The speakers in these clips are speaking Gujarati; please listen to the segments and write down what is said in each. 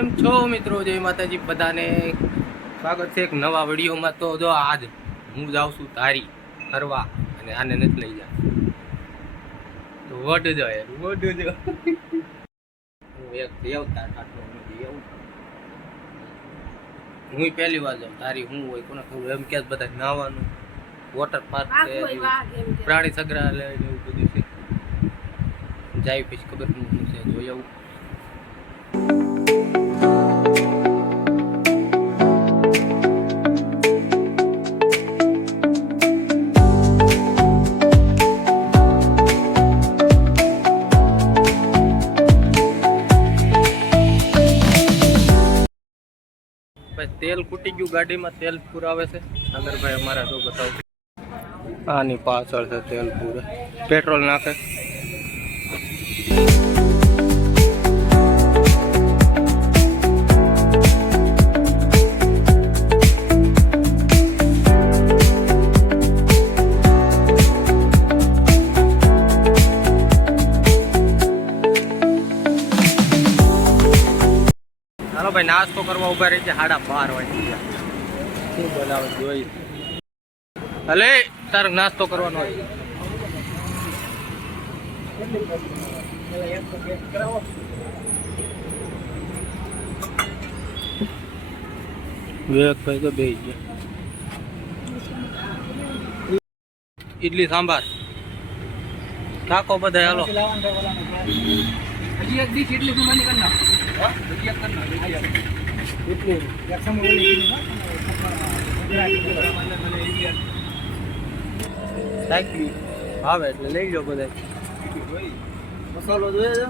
કેમ છો મિત્રો જય માતાજી બધાને સ્વાગત છે એક નવા વિડીયોમાં. તો જો આજ હું જાઉં છું તારી ફરવા અને આને નથી લઈ જા તો વટ જો યાર વટ જો. હું એક દેવતા આટલો હું દેવ હું પહેલી વાર જાઉં તારી હું હોય કોને ખબર? એમ કે બધા નાવાનું વોટર પાર્ક છે પ્રાણી સંગ્રહાલય એવું બધું છે. જાય પછી ખબર શું છે જોઈ આવું. પછી તેલ કૂટી ગયું ગાડીમાં, તેલ પુરાવે છે. સાગરભાઈ અમારા જો બતાવું. આની પાછળ છે તેલ પૂરે. પેટ્રોલ નાખે. ભાઈ નાસ્તો કરવા ઊભા રહી છે સાડા બાર વાગી શું બનાવે જોઈ હલે તારે નાસ્તો કરવાનો હોય. બે ગયા. ઇડલી સાંભાર. નાખો બધા હાલો. નાખ. સાયકલી આવે એટલે લઈ જાઓ બધા મસાલો જોઈએ છે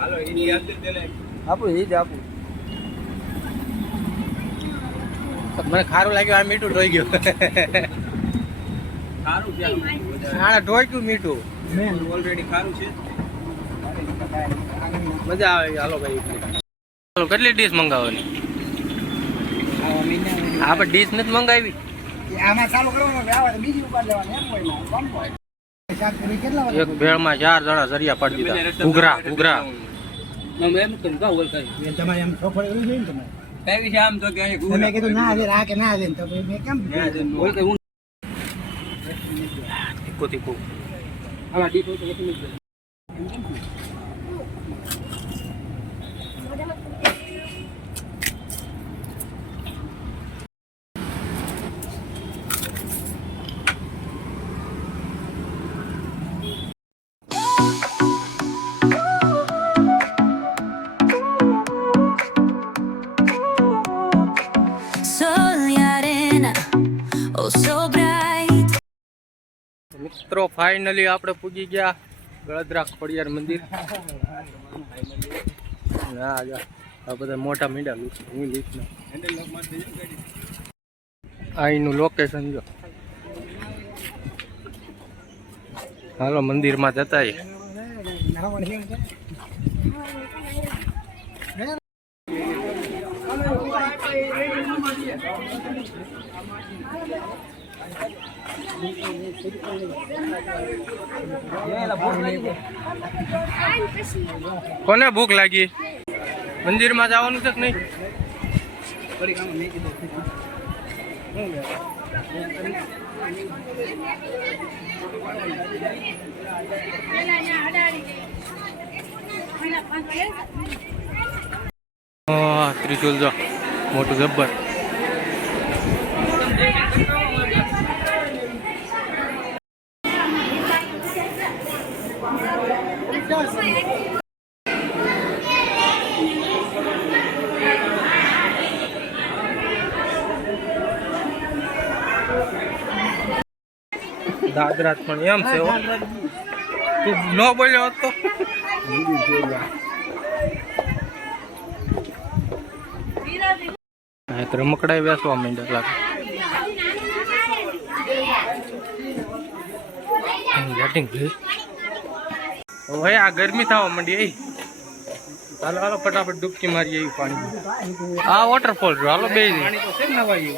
હાલો દે આપું એ જ આપું મને ખારું લાગ્યું આ મીઠું. ઢોઈ ગયું સારું છે ઢોઈ ગયું મીઠું ઓલરેડી ખારું છે. મજા આવે હાલો ભાઈ હાલો કેટલી ડીશ મંગાવવાની? આપણે ડીશ નથી મંગાવી? આમાં ચાલુ કરવાનું કે આવે તો બીજી ઉપાડ લેવાની એમ હોય એક ભેળમાં ચાર જણા સરિયા પાડી દીધા. ઘૂઘરા ઘૂઘરા. તમારે એમ ચોપડી એવી જોઈએ ને તમારે? તમે કીધું ના દે આ કે ના દે તો મેં કેમ તીખું તીખું Sol મિત્રો ફાઇનલી આપણે પૂજી ગયા ગળદરા ખોડિયાર મંદિર. ના, આ બધા મોટા મીંડા લૂક હું લીક ના. આ લોકેશન જો. હાલો, મંદિરમાં જતા આવીએ. કોને ભૂખ લાગી? મંદિરમાં જવાનું છે કે નહીં? ત્રિશુલ જો મોટું જબ્બર. દાદરાત પણ એમ છે તું ન બોલ્યો હતો. રમકડા વેસવા માંડ્યા લાગે. બેટિંગ હવે આ ગરમી થવા માંડી એ. હાલો હાલો ફટાફટ ડૂબકી મારી આવી પાણી આ વોટરફોલ જો હાલો બે ભાઈ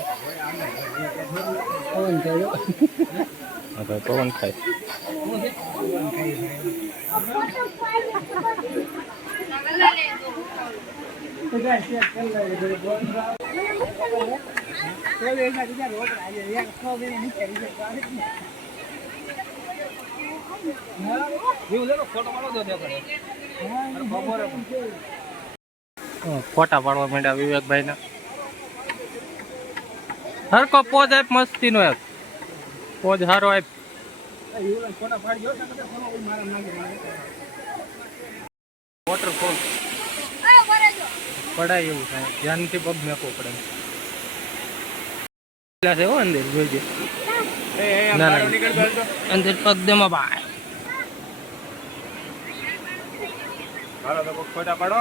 પવન ખાય તો ફોટો દો દે પાડવા માંડ્યા વિવેકભાઈ ના હરકો પોજ આપ મસ્તી નો આપ. પોજ હારો આપ. વોટરફોલ પડાય એવું થાય. ધ્યાનથી પગ મેકવો પડે. હો અંદર જોઈજે અંદર પગ દેમાં ભાઈ. હાલો તો ફોટા પાડો.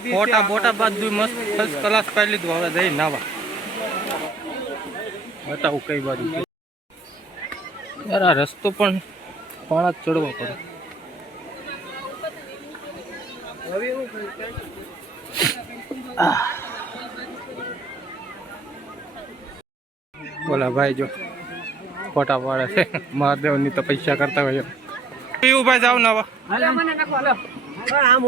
ફોટા બોટા બધું મસ્ત ફર્સ્ટ ક્લાસ પાડી લીધું. હવે જઈ નાવા. બતાવું કઈ બાજુ. યાર આ રસ્તો પણ પાણા જ ચડવો પડે. આહ. બોલા ભાઈ જો ફોટા પાડે છે. મહાદેવની તપસ્યા કરતા હોય એવું ભાઈ જાવ નવા હાલો મને નાખો હાલો. આમ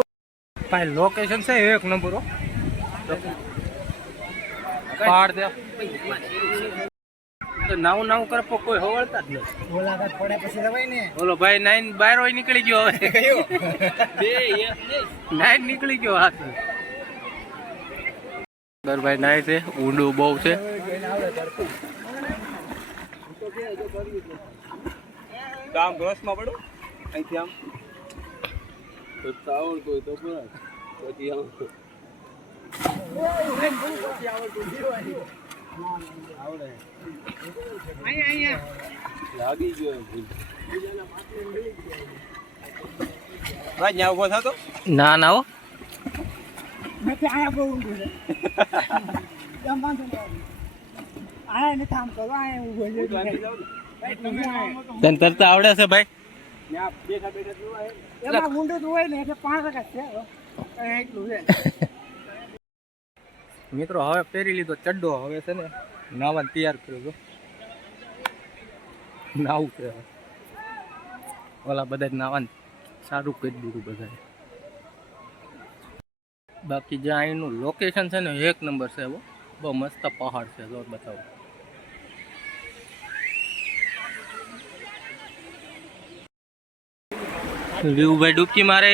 ભાઈ લોકેશન છે એક નંબર હો. પાડ દે. નાવું નાવું કરપો કોઈ હવળતા જ નથી. મુલાકાત પડે પછી રવાય ને. બોલો ભાઈ નાઈન બાર હોય નીકળી ગયો હવે. નાઈન નીકળી ગયો હાથ દર ભાઈ નાય છે ઊંડું બહુ છે. કામ ઘસમાં પડું. અહીંથી આમ. આવડતું હોય તો બરાબર પછી આમ. આવડે. અહીંયા અહીંયા લાગી ગયો ભાઈ ઊભો થતો? ના ના હો. નથી આયા બહુ નથી આમ કરો ઊભો છે. તને તરતા આવડે છે ભાઈ? એમાં ઊંડું તો હોય ને એટલે પાંચ ટકા છે એટલું છે મિત્રો હવે પહેરી લીધો ચડ્ડો હવે છે ને નાવાનું તૈયાર કર્યો છો. નાવું છે ઓલા બધા નાવાનું. સારું કરી દીધું બધા બાકી જ્યાં અહીંનું લોકેશન છે ને એક નંબર છે એવો બહુ મસ્ત પહાડ છે જો બતાવો. વિવુભાઈ ડૂબકી મારે.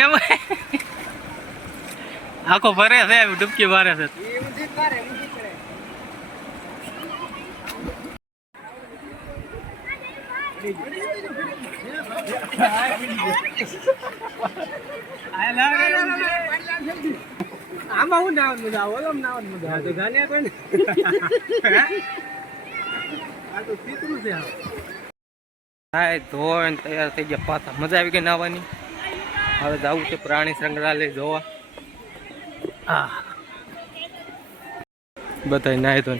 એમ આખો ભરે છે ડૂબકી મારે છે. કરે ઊંધી કરે આમાં હું નાવાનું મજા આવે ઓલામાં નાવાનું મજા આવે. તો જાણ્યા તો ને આ તો ચિત્રું છે આ. ધોઈને તૈયાર થઈ ગયા પાછા. મજા આવી ગઈ નાવાની હવે જવું છે પ્રાણી સંગ્રહાલય જોવા. આ બધા નાય તો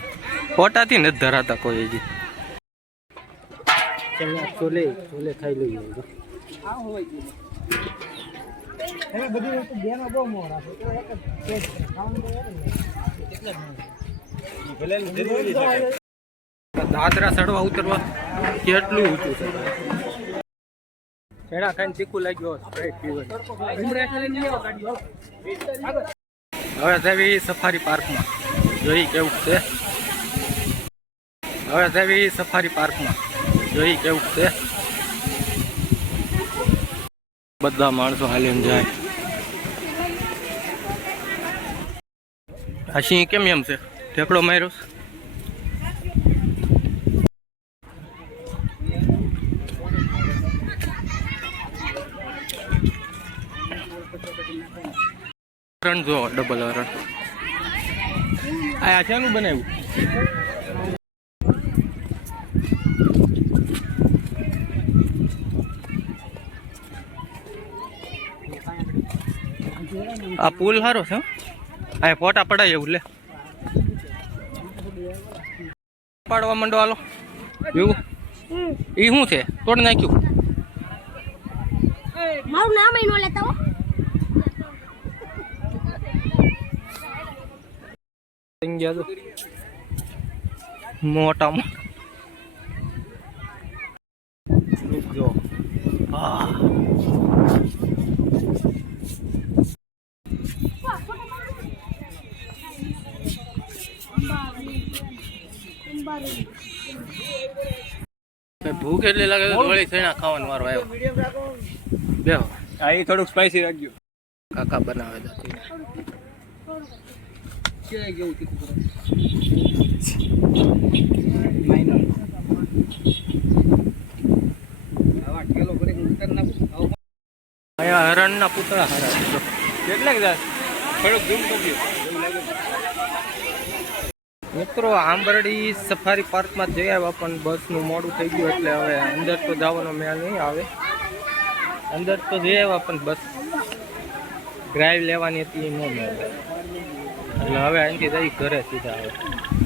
ફોટાથી નથી ધરાતા કોઈ હજી. ચોલે ચોલે ખાઈ લઈએ. આ હોય હવે બધી વસ્તુ બેનો બહુ મોર આપે તો એક જ. દાદરા ચડવા ઉતરવા કેટલું ઊંચું છે? ખેડા ખાઈને તીખું લાગ્યો. હવે દેવી સફારી પાર્કમાં. જોઈ કેવું છે? હવે દેવી સફારી પાર્કમાં. જોઈ કેવું છે? બધા માણસો હાલીને જાય. આ કેમ એમ છે? ઠેકડો માર્યો? હરણ જો ડબલ હરણ. આ શાનું બનાવ્યું? આ પુલ સારો છે આ ફોટા પડાય એવું લે. પાડવા માંડો હાલો. એવું? એ શું છે? તોડ નાખ્યું. મારું નામ એનો લેતા હો. થઈ ગયા તો મોટા મોટા જો. હા. ભૂખ એટલી લાગે તો વળી સૈણા ખાવાનો મારો આવ્યો બે હા એ થોડુંક સ્પાઈસી રાખજો. કાકા બનાવે હરણના પૂતળા હરા. કેટલાક થોડુંક ઝૂમ કરજો મિત્રો, આંબરડી સફારી પાર્કમાં જઈ આવ્યા, પણ બસનું મોડું થઈ ગયું એટલે હવે અંદર તો જવાનો મેળ નહીં આવે. અંદર તો જઈ આવ્યા, પણ બસ ડ્રાઈવ લેવાની હતી, એ ન મળે. એટલે હવે અહીંથી જઈ ઘરે સીધા આવે